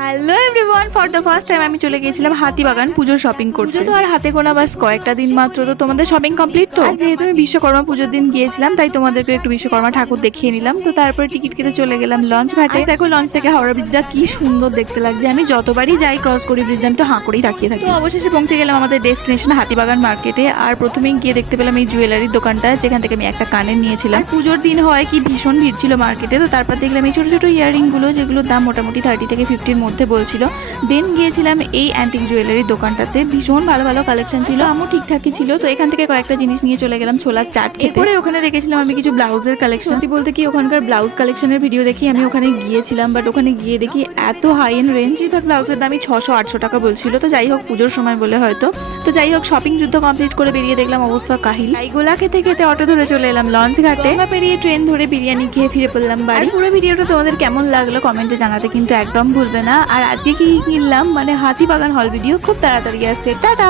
Hello everyone, for the first time আমি চলে গিয়েছিলাম হাতিবাগান পুজোর শপিং করতে। তো আর হাতে গোনা বাস কয়েকটা দিন মাত্র, তো তোমাদের শপিং কমপ্লিট। তো যেহেতু আমি বিশ্বকর্মা পুজোর দিন গিয়েছিলাম, তাই তোমাদেরকে একটু বিশ্বকর্মা ঠাকুর দেখিয়ে নিলাম। তো তারপরে টিকিট কেটে চলে গেলাম লঞ্চ ঘাটে। দেখো লঞ্চ থেকে হাওড়া ব্রিজটা কি সুন্দর দেখতে লাগছে। আমি যতবারই যাই ক্রস করি ব্রিজটা, আমি তো হাঁ করেই তাকিয়ে থাকি। তো অবশেষে পৌঁছে গেলাম আমাদের ডেস্টিনেশন হাতিবাগান মার্কেটে। আর প্রথমেই গিয়ে দেখতে পেলাম এই জুয়েলারির দোকানটা, যেখান থেকে আমি একটা কানের নিয়েছিলাম। পুজোর দিন হয় কি ভীষণ ভিড় ছিল মার্কেটে। তো তারপর দেখলাম এই ছোট ছোট ইয়ারিং গুলো, যেগুলোর দাম মোটামুটি 30 থেকে 50-র মধ্যে বলছিল। দেন গিয়েছিলাম এই অ্যান্টিক জুয়েলারির দোকানটাতে, ভীষণ ভালো ভালো কালেকশন ছিল, আমও ঠিকঠাকই ছিল। তো এখান থেকে কয়েকটা জিনিস নিয়ে চলে গেলাম ছোলার চাট খেতে। এরপরে ওখানে দেখেছিলাম আমি কিছু ব্লাউজের কালেকশন। বলতে কি ওখানকার ব্লাউজ কালেকশনের ভিডিও দেখি আমি ওখানে গিয়েছিলাম, বাট ওখানে গিয়ে দেখি এত হাই এন্ড রেঞ্জ, বেশিরভাগ ব্লাউজের দামই 600-800 টাকা বলছিল। তো যাই হোক, পুজোর সময় বলে হয়তো। তো যাই হোক, শপিং যুদ্ধ কমপ্লিট করে বেরিয়ে দেখলাম অবস্থা কাহিল। গোলা খেতে খেতে অটো ধরে চলে এলাম লঞ্চ ঘাটে। পেরিয়ে ট্রেন ধরে বিরিয়ানি খেয়ে ফিরে পড়লাম বাড়ি। পুরো ভিডিওটা তোমাদের কেমন লাগলো কমেন্টে জানাতে কিন্তু একদম ভুলবে না। আর আজকে কি কিনলাম, মানে হাতিবাগান হল ভিডিও খুব তাড়াতাড়ি আসছে। টাটা।